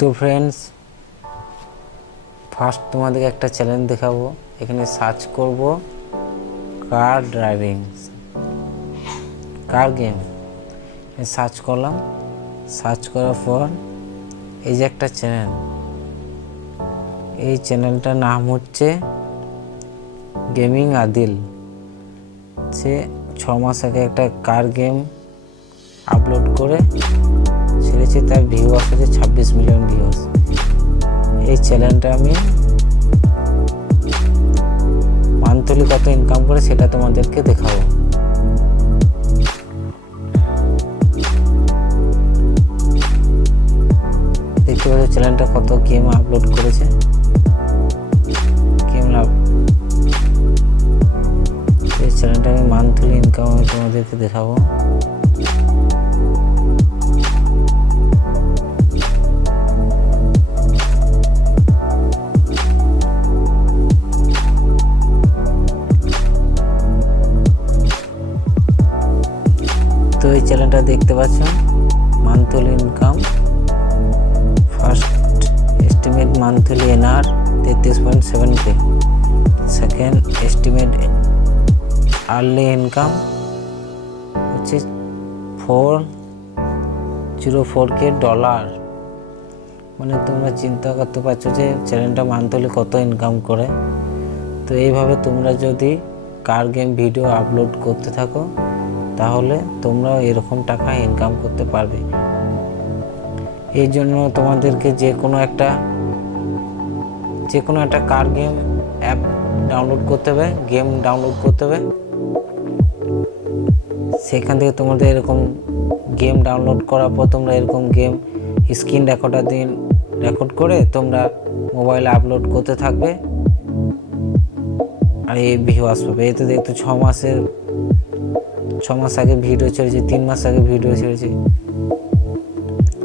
তো friends, first তোমাদেরকে একটা চ্যালেঞ্জ দেখাবো। এখানে সার্চ করব কার ড্রাইভিং, কার গেম। সার্চ করলাম, সার্চ করার পর এই যে একটা চ্যানেল, এই চ্যানেলটার নাম হচ্ছে গেমিং আদিল। সে 6 মাস আগে একটা কার গেম আপলোড করে ছেড়েছে, তার ভিউয়ার্স আছে 26 মিলিয়ন ভিউয়ার্স। এই চ্যানেলটা আমি মান্থলি কত ইনকাম করে সেটা তোমাদেরকে দেখাবো। দেখতে পাচ্ছ চ্যানেলটা কত গেম আপলোড করেছে। এই চ্যানেলটা আমি মান্থলি ইনকাম আমি তোমাদেরকে দেখাবো। তো এই চ্যানেলটা দেখতে পাচ্ছ, monthly income, first estimate monthly NR 33.7K, second estimate early income হচ্ছে $404K। মানে তোমরা চিন্তা করতে পারছো যে চ্যানেলটা মান্থলি কত ইনকাম করে। তো এইভাবে তোমরা যদি কার গেম ভিডিও আপলোড করতে থাকো তাহলে তোমরাও এরকম টাকা ইনকাম করতে পারবে। এই জন্য তোমাদেরকে যে কোনো একটা কার গেম অ্যাপ ডাউনলোড করতে হবে, গেম ডাউনলোড করতে হবে। সেখান থেকে তোমাদের এরকম গেম ডাউনলোড করার পর তোমরা এরকম গেম স্ক্রিন রেকর্ড করে তোমরা মোবাইলে আপলোড করতে থাকবে, আর এই ভিউয়ার্স পাবে। এই তো দেখতো 6 মাস আগে ভিডিও ছেড়েছি, 3 মাস আগে ভিডিও ছেড়েছি।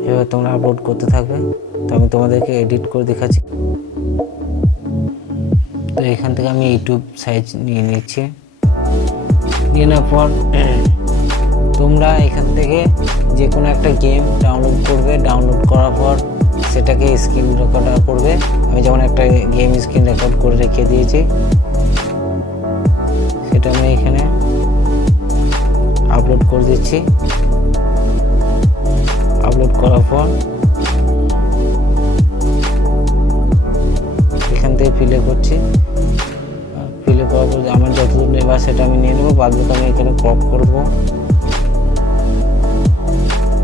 এবার তোমরা আপলোড করতে থাকবে। তো আমি তোমাদেরকে এডিট করে দেখাচ্ছি। তো এখান থেকে আমি ইউটিউব সাইজ নিয়ে নিচ্ছি। নিয়ে নেওয়ার পর তোমরা এখান থেকে যে কোনো একটা গেম ডাউনলোড করবে। ডাউনলোড করার পর সেটাকে স্ক্রিন রেকর্ড করবে। আমি যেমন একটা গেম স্ক্রিন রেকর্ড করে রেখে দিয়েছি, সেটা আমি এখানে আপলোড করে দিচ্ছি। আপলোড করার পর এখান থেকে প্লে করছি। প্লে করার পর আমার যতদূর নেবার সেটা আমি নিয়ে নেবো, বাদ বাকি আমি এখানে ক্রপ করবো।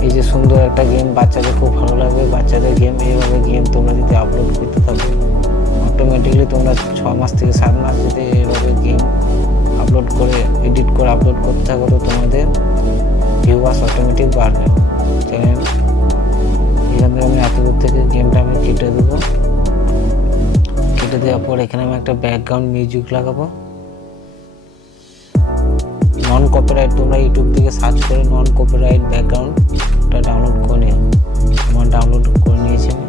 এই যে সুন্দর একটা গেম, বাচ্চাদের খুব ভালো লাগবে, বাচ্চাদের গেম। এইভাবে গেম তোমরা যদি আপলোড করতে থাকো অটোমেটিকলি তোমরা 6 মাস থেকে 7 মাস যদি এইভাবে গেম আপলোড করে এডিট করে আপলোড করতে থাকো তো তোমাদের ভিউয়ার্স অটোমেটিক বাড়বে চ্যানেল। এখান থেকে আমি এত দূর থেকে গেমটা আমি কেটে দেবো। কেটে দেওয়ার পর এখানে আমি একটা ব্যাকগ্রাউন্ড মিউজিক লাগাবো। নন কপিরাইট, তোমরা ইউটিউব থেকে সার্চ করে নন কপিরাইট ব্যাকগ্রাউন্ডটা ডাউনলোড করে নিও। আমার ডাউনলোড করে নিয়েছি আমি।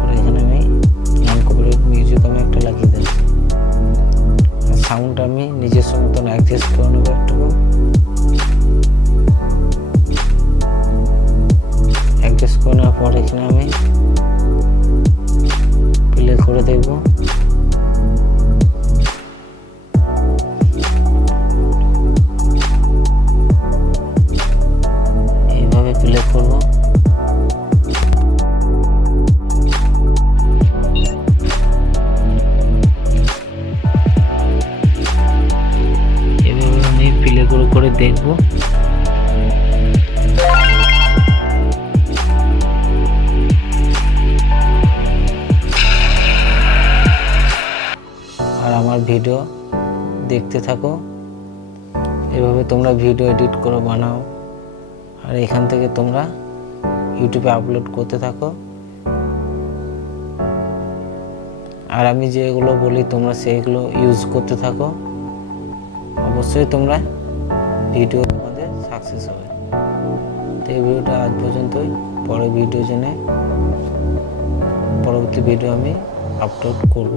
আর এখানে আমি নন কপিরাইট মিউজিক আমি একটা লাগিয়ে দেবো। সাউন্ডটা আমি নিজস্ব মতন অ্যাডজাস্ট করে নেবো একটু। অ্যাডজাস্ট করে নেওয়ার পর এখানে আমি প্লে করে দেখবো। এইভাবে প্লে করবো। এভাবে আমি প্লে করে দেখবো। আর আমার ভিডিও দেখতে থাকো। এভাবে তোমরা ভিডিও এডিট করো, বানাও, আর এখান থেকে তোমরা ইউটিউবে আপলোড করতে থাকো। আর আমি যেগুলো বলি তোমরা সেইগুলো ইউজ করতে থাকো। অবশ্যই তোমরা ভিডিও তোমাদের সাকসেস হবে। তো এই ভিডিওটা আজ পর্যন্তই। পরের ভিডিও জন্য পরবর্তী ভিডিও আমি আপলোড করব।